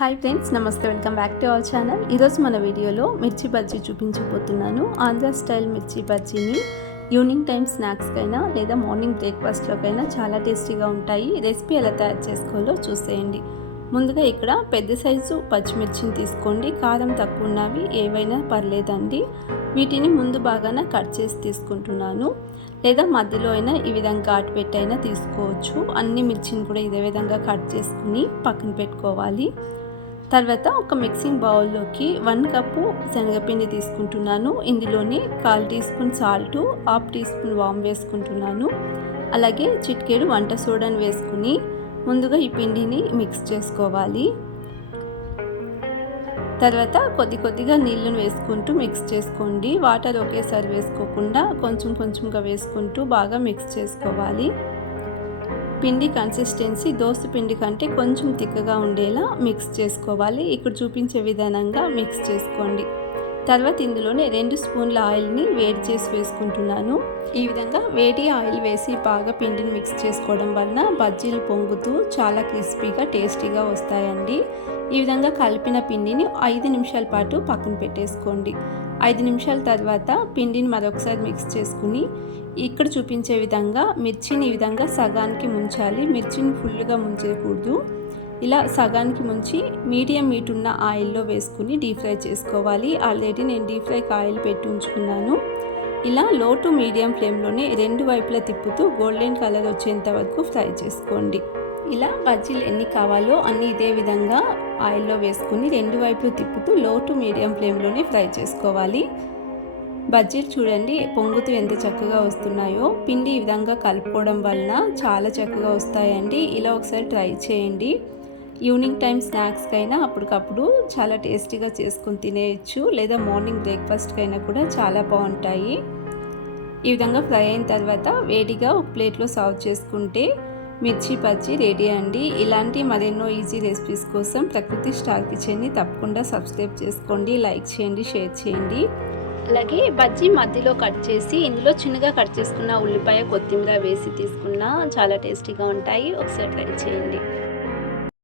Hi friends, నమస్తే. Welcome back to our channel. ఈరోజు మన వీడియోలో మిర్చి బజ్జీ చూపించబోతున్నాను. ఆంధ్ర స్టైల్ మిర్చి బజ్జీని ఈవినింగ్ టైం స్నాక్స్కైనా లేదా మార్నింగ్ బ్రేక్ఫాస్ట్లోకైనా చాలా టేస్టీగా ఉంటాయి. రెసిపీ ఎలా తయారు చేసుకోవాలో చూసేయండి. ముందుగా ఇక్కడ పెద్ద సైజు పచ్చిమిర్చిని తీసుకోండి. కారం తక్కువ ఉన్నవి ఏవైనా పర్లేదండి. వీటిని ముందు బాగానే కట్ చేసి తీసుకుంటున్నాను, లేదా మధ్యలో అయినా ఈ విధంగా ఘాటు పెట్టైనా తీసుకోవచ్చు. అన్ని మిర్చిని కూడా ఇదే విధంగా కట్ చేసుకుని పక్కన పెట్టుకోవాలి. తర్వాత ఒక మిక్సింగ్ బౌల్లోకి 1 కప్పు శనగపిండి తీసుకుంటున్నాను. ఇందులోని 1/4 teaspoon salt, 1/2 teaspoon వామ్ వేసుకుంటున్నాను. అలాగే చిటికెడు వంట సోడాను వేసుకుని ముందుగా ఈ పిండిని మిక్స్ చేసుకోవాలి. తర్వాత కొద్దిగా నీళ్ళను వేసుకుంటూ మిక్స్ చేసుకోండి. వాటర్ ఒకేసారి వేసుకోకుండా కొంచెం కొంచెంగా వేసుకుంటూ బాగా మిక్స్ చేసుకోవాలి. పిండి కన్సిస్టెన్సీ దోశ పిండి కంటే కొంచెం తిక్కగా ఉండేలా మిక్స్ చేసుకోవాలి. ఇక్కడ చూపించే విధానంగా మిక్స్ చేసుకోండి. తర్వాత ఇందులోనే 2 స్పూన్ల ఆయిల్ని వేడి చేసి వేసుకుంటున్నాను. ఈ విధంగా వేడి ఆయిల్ వేసి బాగా పిండిని మిక్స్ చేసుకోవడం వలన బజ్జీలు పొంగుతూ చాలా క్రిస్పీగా టేస్టీగా వస్తాయండి. ఈ విధంగా కలిపిన పిండిని 5 నిమిషాల పాటు పక్కన పెట్టేసుకోండి. 5 నిమిషాల తర్వాత పిండిని మరొకసారి మిక్స్ చేసుకుని ఇక్కడ చూపించే విధంగా మిర్చిని ఈ విధంగా సగానికి ముంచాలి. మిర్చిని ఫుల్గా ముంచకూడదు. ఇలా సగానికి ముంచి మీడియం హీట్ ఉన్న ఆయిల్లో వేసుకుని డీప్ ఫ్రై చేసుకోవాలి. ఆల్రెడీ నేను డీప్ ఫ్రైకి ఆయిల్ పెట్టి ఉంచుకున్నాను. ఇలా లో టు మీడియం ఫ్లేమ్లోనే 2 వైపులా తిప్పుతూ గోల్డెన్ కలర్ వచ్చేంత వరకు ఫ్రై చేసుకోండి. ఇలా బజ్జీలు ఎన్ని కావాలో అన్ని ఇదే విధంగా ఆయిల్లో వేసుకుని 2 వైపులు తిప్పుతూ లో టు మీడియం ఫ్లేమ్లోనే ఫ్రై చేసుకోవాలి. బజ్జీలు చూడండి పొంగుతూ ఎంత చక్కగా వస్తున్నాయో. పిండి ఈ విధంగా కలుపుకోవడం వలన చాలా చక్కగా వస్తాయండి. ఇలా ఒకసారి ట్రై చేయండి. ఈవినింగ్ టైం స్నాక్స్కైనా అప్పటికప్పుడు చాలా టేస్టీగా చేసుకొని తినేయచ్చు, లేదా మార్నింగ్ బ్రేక్ఫాస్ట్కైనా కూడా చాలా బాగుంటాయి. ఈ విధంగా ఫ్రై అయిన తర్వాత వేడిగా ఒక ప్లేట్లో సర్వ్ చేసుకుంటే మిర్చి బజ్జీ రెడీ అండి. ఇలాంటి మరెన్నో ఈజీ రెసిపీస్ కోసం ప్రకృతి స్టార్ కిచెన్ని తప్పకుండా సబ్స్క్రైబ్ చేసుకోండి, లైక్ చేయండి, షేర్ చేయండి. అలాగే బజ్జీ మధ్యలో కట్ చేసి ఇందులో చిన్నగా కట్ చేసుకున్న ఉల్లిపాయ, కొత్తిమీర వేసి తీసుకున్నా చాలా టేస్టీగా ఉంటాయి. ఒకసారి ట్రై చేయండి.